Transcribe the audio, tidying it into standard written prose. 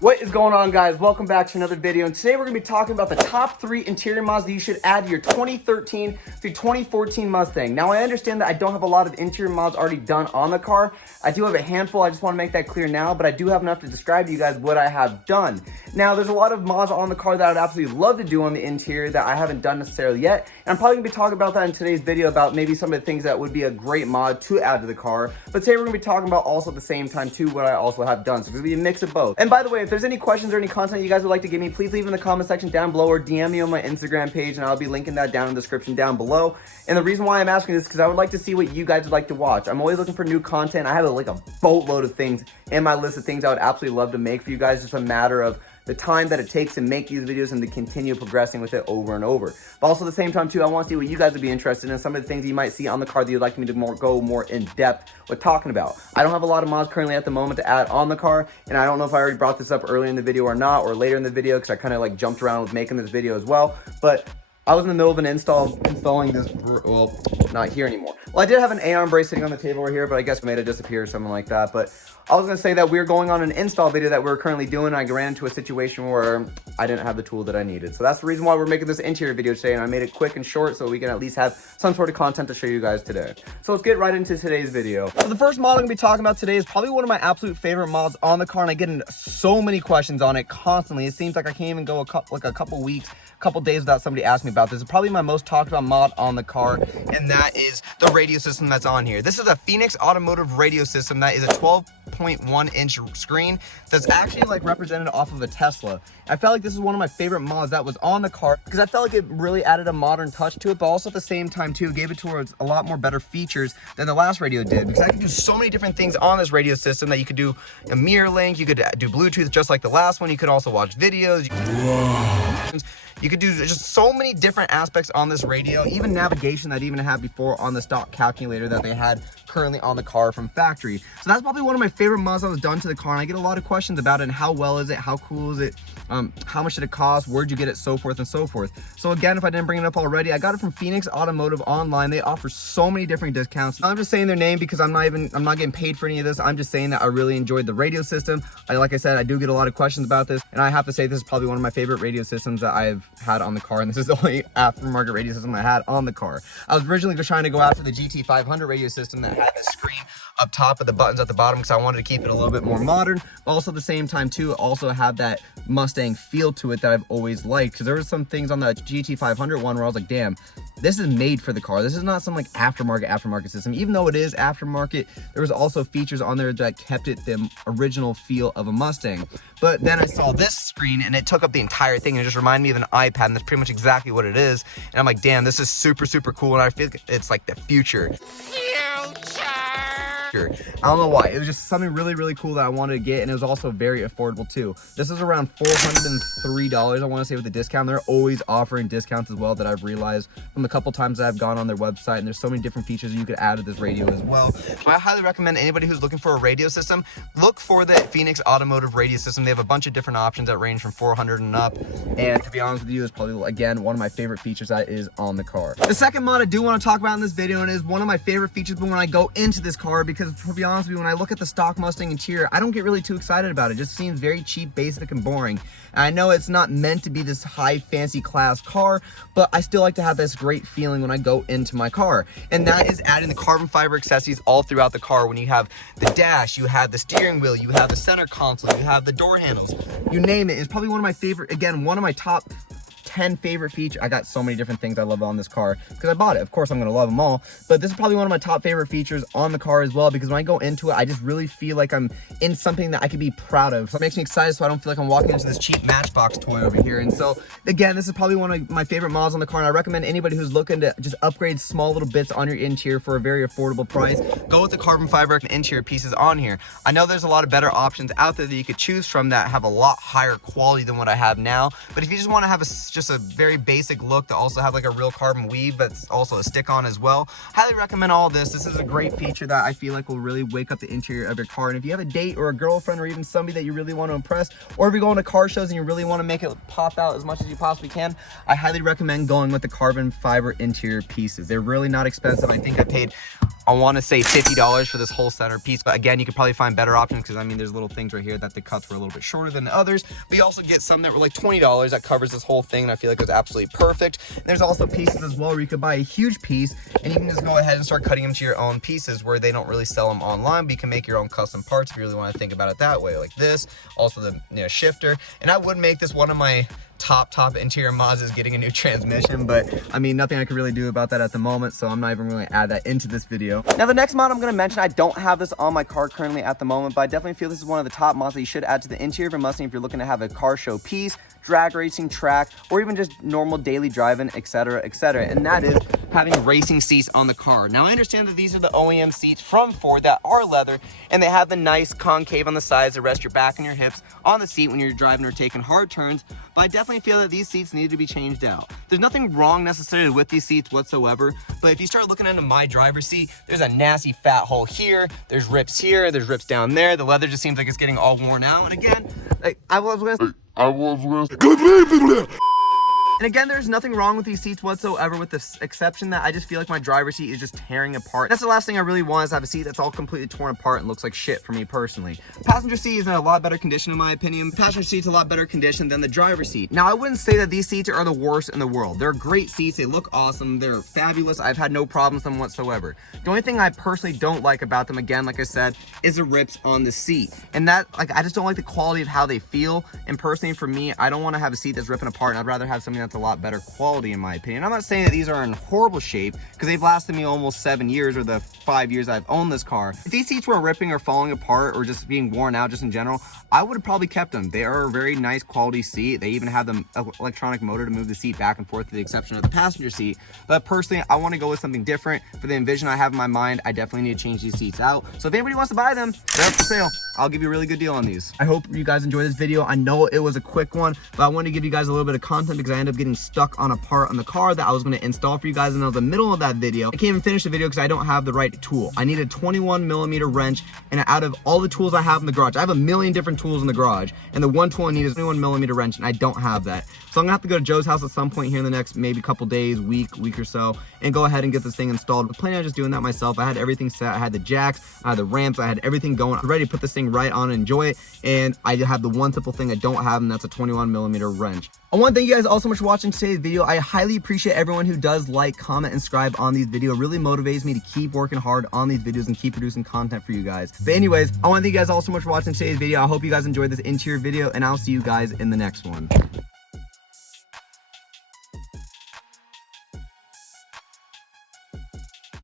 What is going on, guys? Welcome back to another video, and today we're going to be talking about the top 3 interior mods that you should add to your 2013 through 2014 Mustang. Now, I understand that I don't have a lot of interior mods already done on the car. I do have a handful. I just want to make that clear now, but I do have enough to describe to you guys what I have done. Now, there's a lot of mods on the car that I'd absolutely love to do on the interior that I haven't done necessarily yet, and I'm probably going to be talking about that in today's video about maybe some of the things that would be a great mod to add to the car. But today we're going to be talking about also at the same time too what I also have done, so it's going to be a mix of both. And by the way, if there's any questions or any content you guys would like to give me, please leave in the comment section down below or DM me on my Instagram page, and I'll be linking that down in the description down below. And the reason why I'm asking this is because I would like to see what you guys would like to watch. I'm always looking for new content. I have like a boatload of things in my list of things I would absolutely love to make for you guys. It's just a matter of the time that it takes to make these videos and to continue progressing with it over and over. But also at the same time too, I want to see what you guys would be interested in, some of the things you might see on the car that you'd like me to go more in depth with talking about. I don't have a lot of mods currently at the moment to add on the car, and I don't know if I already brought this up earlier in the video or not, or later in the video, because I kind of like jumped around with making this video as well. But I was in the middle of an installing this, well, not here anymore. Well, I did have an A-arm brace sitting on the table over here, but I guess I made it disappear or something like that. But I was going to say that we're going on an install video that we're currently doing, and I ran into a situation where I didn't have the tool that I needed. So that's the reason why we're making this interior video today, and I made it quick and short so we can at least have some sort of content to show you guys today. So let's get right into today's video. So the first mod I'm going to be talking about today is probably one of my absolute favorite mods on the car, and I get into so many questions on it constantly. It seems like I can't even go a couple weeks, couple days without somebody asking me about this. It's probably my most talked about mod on the car, and that is the radio system that's on here. This is a Phoenix Automotive radio system that is a 12.1 inch screen that's actually like represented off of a Tesla. I felt like this is one of my favorite mods that was on the car because I felt like it really added a modern touch to it, but also at the same time too gave it towards a lot more better features than the last radio did, because I could do so many different things on this radio system that you could do a mirror link, you could do Bluetooth just like the last one, you could also watch videos, you could do just so many different aspects on this radio, even navigation that even had before on the stock calculator that they had currently on the car from factory. So that's probably one of my favorite mods that was done to the car, and I get a lot of questions about it, and how well is it, how cool is it, how much did it cost, where'd you get it, so forth and so forth. So again, if I didn't bring it up already, I got it from Phoenix Automotive online. They offer so many different discounts. I'm just saying their name because I'm not getting paid for any of this. I'm just saying that I really enjoyed the radio system. Like I said, I do get a lot of questions about this, and I have to say this is probably one of my favorite radio systems that I've had on the car, and this is the only aftermarket radio system I had on the car. I was originally just trying to go after the GT500 radio system that had the screen up top with the buttons at the bottom because I wanted to keep it a little bit more modern, but also at the same time too also have that Mustang feel to it that I've always liked, because there were some things on the GT500 one where I was like, damn, this is made for the car. This is not some like aftermarket system. Even though it is aftermarket, there was also features on there that kept it the original feel of a Mustang. But then I saw this screen and it took up the entire thing, and it just reminded me of an iPad, and that's pretty much exactly what it is. And I'm like, damn, this is super, super cool, and I feel like it's like the future. I don't know why. It was just something really, really cool that I wanted to get, and it was also very affordable too. This is around $403, I want to say, with the discount. They're always offering discounts as well, that I've realized from the couple times that I've gone on their website, and there's so many different features you could add to this radio as well. I highly recommend anybody who's looking for a radio system, look for the Phoenix Automotive radio system. They have a bunch of different options that range from $400 and up, and to be honest with you, it's probably, again, one of my favorite features that is on the car. The second mod I do want to talk about in this video, and it is one of my favorite features, but when I go into this car, because to be honest with you, when I look at the stock Mustang interior, I don't get really too excited about it. It just seems very cheap, basic, and boring. And I know it's not meant to be this high fancy class car, but I still like to have this great feeling when I go into my car. And that is adding the carbon fiber accessories all throughout the car. When you have the dash, you have the steering wheel, you have the center console, you have the door handles, you name it. It's probably one of my favorite, again, one of my top 10 favorite features. I got so many different things I love on this car because I bought it. Of course, I'm going to love them all, but this is probably one of my top favorite features on the car as well, because when I go into it, I just really feel like I'm in something that I could be proud of. So it makes me excited, so I don't feel like I'm walking into this cheap Matchbox toy over here. And so again, this is probably one of my favorite mods on the car, and I recommend anybody who's looking to just upgrade small little bits on your interior for a very affordable price, go with the carbon fiber interior pieces on here. I know there's a lot of better options out there that you could choose from that have a lot higher quality than what I have now, but if you just want to have just a very basic look to also have like a real carbon weave that's also a stick-on as well, highly recommend all this. This is a great feature that I feel like will really wake up the interior of your car. And if you have a date or a girlfriend or even somebody that you really want to impress, or if you're going to car shows and you really want to make it pop out as much as you possibly can, I highly recommend going with the carbon fiber interior pieces. They're really not expensive. I think I paid I want to say $50 for this whole center piece. But again, you could probably find better options because I mean, there's little things right here that the cuts were a little bit shorter than the others. But you also get some that were like $20 that covers this whole thing. And I feel like it was absolutely perfect. And there's also pieces as well where you could buy a huge piece and you can just go ahead and start cutting them to your own pieces where they don't really sell them online, but you can make your own custom parts if you really want to think about it that way, like this. Also the shifter. And I would make this one of my top interior mods is getting a new transmission, but I mean, nothing I can really do about that at the moment, so I'm not even going to add that into this video. Now the next mod I'm going to mention, I don't have this on my car currently at the moment, but I definitely feel this is one of the top mods that you should add to the interior of a Mustang if you're looking to have a car show piece, drag racing, track, or even just normal daily driving, etc, etc, and that is having racing seats on the car. Now I understand that these are the OEM seats from Ford that are leather, and they have the nice concave on the sides to rest your back and your hips on the seat when you're driving or taking hard turns, but I definitely feel that these seats need to be changed out. There's nothing wrong necessarily with these seats whatsoever, but if you start looking into my driver's seat, there's a nasty fat hole here, there's rips here, there's rips down there, the leather just seems like it's getting all worn out, and again, like and again, there's nothing wrong with these seats whatsoever, with the exception that I just feel like my driver's seat is just tearing apart. That's the last thing I really want, is to have a seat that's all completely torn apart and looks like shit for me personally. Passenger seat is in a lot better condition in my opinion. Passenger seat's a lot better condition than the driver's seat. Now, I wouldn't say that these seats are the worst in the world. They're great seats, they look awesome, they're fabulous, I've had no problems with them whatsoever. The only thing I personally don't like about them, again, like I said, is the rips on the seat. And that, like, I just don't like the quality of how they feel. And personally, for me, I don't want to have a seat that's ripping apart, and I'd rather have something that's a lot better quality in my opinion. I'm not saying that these are in horrible shape, because they've lasted me almost 7 years, or the 5 years I've owned this car. If these seats weren't ripping or falling apart or just being worn out just in general, I would have probably kept them. They are a very nice quality seat. They even have the electronic motor to move the seat back and forth, to the exception of the passenger seat. But personally, I want to go with something different. For the envision I have in my mind, I definitely need to change these seats out. So if anybody wants to buy them, they're up for sale. I'll give you a really good deal on these. I hope you guys enjoyed this video. I know it was a quick one, but I wanted to give you guys a little bit of content because I ended up getting stuck on a part on the car that I was going to install for you guys, and I was in the middle of that video. I can't even finish the video because I don't have the right tool. I need a 21mm wrench, and out of all the tools I have in the garage, I have a million different tools in the garage, and the one tool I need is a 21mm wrench, and I don't have that. So I'm gonna have to go to Joe's house at some point here in the next maybe couple days, week or so, and go ahead and get this thing installed. I'm planning on just doing that myself. I had everything set. I had the jacks, I had the ramps, I had everything going. I'm ready to put this thing right on and enjoy it. And I have the one simple thing I don't have, and that's a 21mm wrench. I want to thank you guys all so much for watching today's video. I highly appreciate everyone who does like, comment, and subscribe on these videos. It really motivates me to keep working hard on these videos and keep producing content for you guys. But anyways, I want to thank you guys all so much for watching today's video. I hope you guys enjoyed this interior video, and I'll see you guys in the next one.